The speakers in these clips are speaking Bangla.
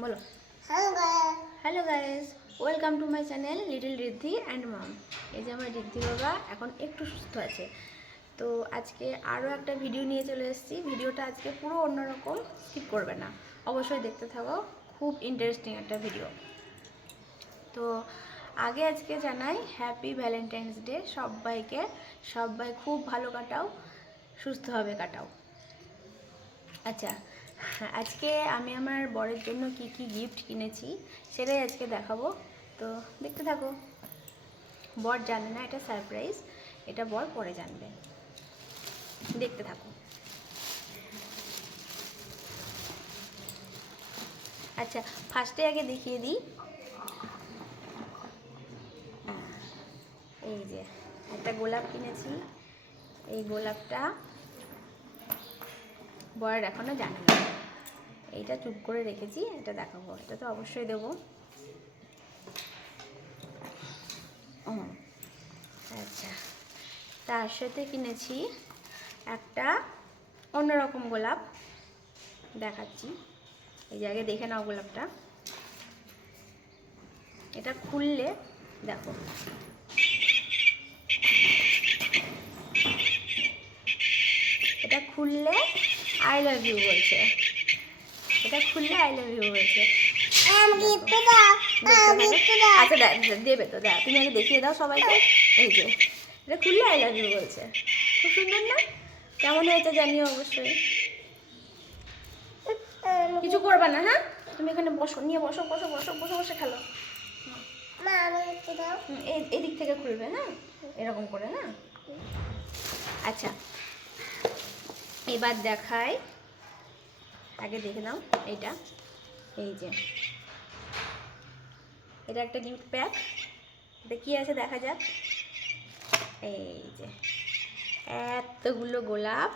বলো। Hello guys, welcome to my channel little Riddhi and mum. এই যে আমার রিদ্ধি বাবা এখন একটু সুস্থ আছে, তো আজকে আরও একটা ভিডিও নিয়ে চলে এসেছি। ভিডিওটা আজকে পুরো অন্যরকম, স্কিপ করবে না, অবশ্যই দেখতে থাকো, খুব ইন্টারেস্টিং একটা ভিডিও। তো আগে আজকে জানাই হ্যাপি ভ্যালেন্টাইন্স ডে সবাইকে। সবাই খুব ভালো কাটাও, সুস্থভাবে কাটাও। আচ্ছা, আজকে আমি আমার বরের জন্য কি কি গিফট কিনেছি সেটাই আজকে দেখাবো, তো দেখতে থাকো। বর জানে না, এটা সারপ্রাইজ, এটা বর পরে জানবে, দেখতে থাকো। আচ্ছা, ফার্স্টে আগে দেখিয়ে দিই, এই যে একটা গোলাপ কিনেছি। এই গোলাপটা বরের এখনও জানে না, এইটা চুপ করে রেখেছি, এটা দেখাবো, এটা তো অবশ্যই দেবো। আচ্ছা, তার সাথে কিনেছি একটা অন্যরকম গোলাপ, দেখাচ্ছি। এই যে আগে দেখে নাও গোলাপটা, এটা খুললে দেখো, এটা খুললে আই লাভ ইউ বলছে, এটা খুললে আই লাভ ইউ বলছে। আচ্ছা দেবে তো, দেখ তুমি আগে দেখিয়ে দাও সবাইকে। এই যে এটা খুললে আই লাভ ইউ বলছে, খুব সুন্দর না? কেমন হয়েছে জানিও অবশ্যই। কিছু করবা না, হ্যাঁ? তুমি এখানে বসো, নিয়ে বসো, বসো বসো বসে বসে খেলো। এদিক থেকে খুলবে, হ্যাঁ, এরকম করে, হ্যাঁ। আচ্ছা, এবার দেখাই, আগে দেখে নাও এইটা। এই যে এটা একটা গিফট প্যাক, এটা কি আছে দেখা যাক। এই যে এতগুলো গোলাপ,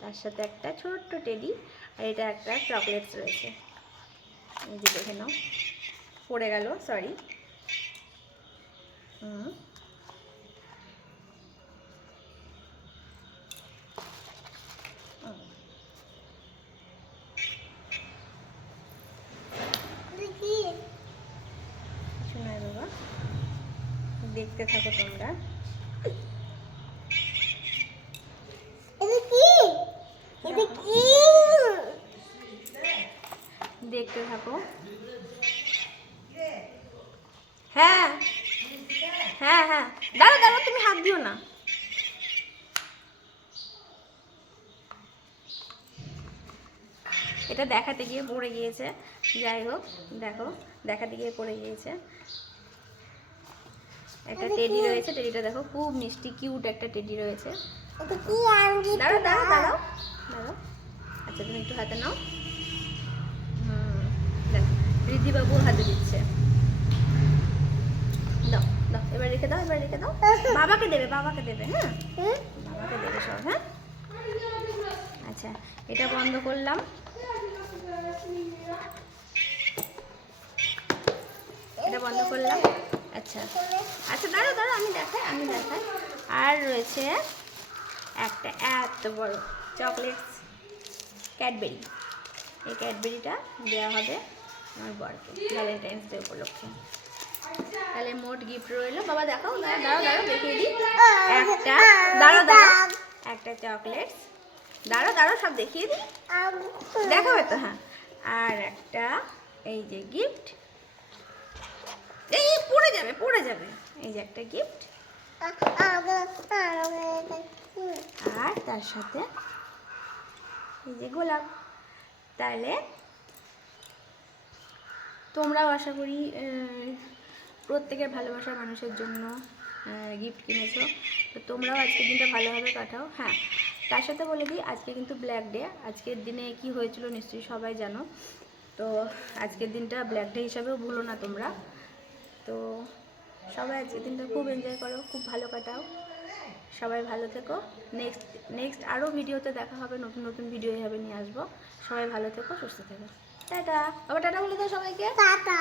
তার সাথে একটা ছোট্ট টেডি, আর এটা একটা চকলেটস রয়েছে। এই যে দেখে নাও, পড়ে গেল, সরি। শোনায় বাবা, দেখতে থাকো তোমরা। দেখতে থাকো। হ্যাঁ হ্যাঁ হ্যাঁ, দাঁড়া দাঁড়া, তুমি হাত দিও না। এটা দেখাতে গিয়ে পড়ে গিয়েছে, যাই হোক, দেখো দেখাতে গিয়ে পড়ে গিয়েছে। একটা টেডি রয়েছে, টেডিটা দেখো খুব মিষ্টি কিউট একটা টেডি রয়েছে। দাঁড়াও দাঁড়াও দাঁড়াও দাঁড়াও। আচ্ছা, তুমি একটু হাতে নাও। দেখো রিদ্ধিবাবু হাতে দিচ্ছে, দাও দাও, এবার রেখে দাও, এবার রেখে দাও। বাবাকে দেবে, বাবাকে দেবে, হ্যাঁ, বাবাকে দেবে সব, হ্যাঁ। আচ্ছা, এটা বন্ধ করলাম। এটা বন্ধ করলাম। আচ্ছা আচ্ছা, দাঁড়াও দাঁড়াও, আমি দেখাই। আর রয়েছে একটা এত বড় চকলেটস ক্যাডবেরি, এই ক্যাডবেরিটা দেওয়া হবে আমার বরকে ভ্যালেন্টাইন্স ডে উপলক্ষে। তাহলে মোট গিফট রইলো, বাবা দেখাও, দাঁড়াও দাঁড়াও দেখিয়ে দিই। একটা, দাঁড়াও দাঁড়াও, একটা চকলেটস, দাঁড়াও দাঁড়াও সব দেখিয়ে দিই, দেখাবে তো, হ্যাঁ। আর একটা এই যে গিফট, এই পড়ে যাবে পড়ে যাবে, এই যে একটা গিফট, আর তার সাথে এই যে গোলাপ। তাহলে তোমরাও আশা করি প্রত্যেকের ভালোবাসার মানুষের জন্য গিফট কিনেছো, তো তোমরাও আজকের দিনটা ভালোভাবে কাটাও। হ্যাঁ, তার সাথে বলে দিই, আজকে কিন্তু ব্ল্যাক ডে। আজকের দিনে কি হয়েছিল নিশ্চয়ই সবাই জানো, তো আজকের দিনটা ব্ল্যাক ডে হিসাবেও ভুলো না তোমরা। তো সবাই আজকের দিনটা খুব এনজয় করো, খুব ভালো কাটাও, সবাই ভালো থেকো। নেক্সট আরও ভিডিওতে দেখা হবে, নতুন নতুন ভিডিও এভাবে নিয়ে আসবো। সবাই ভালো থেকো, সুস্থ থেকো, টাটা। আবার টাটা বলে দাও সবাইকে, টাটা।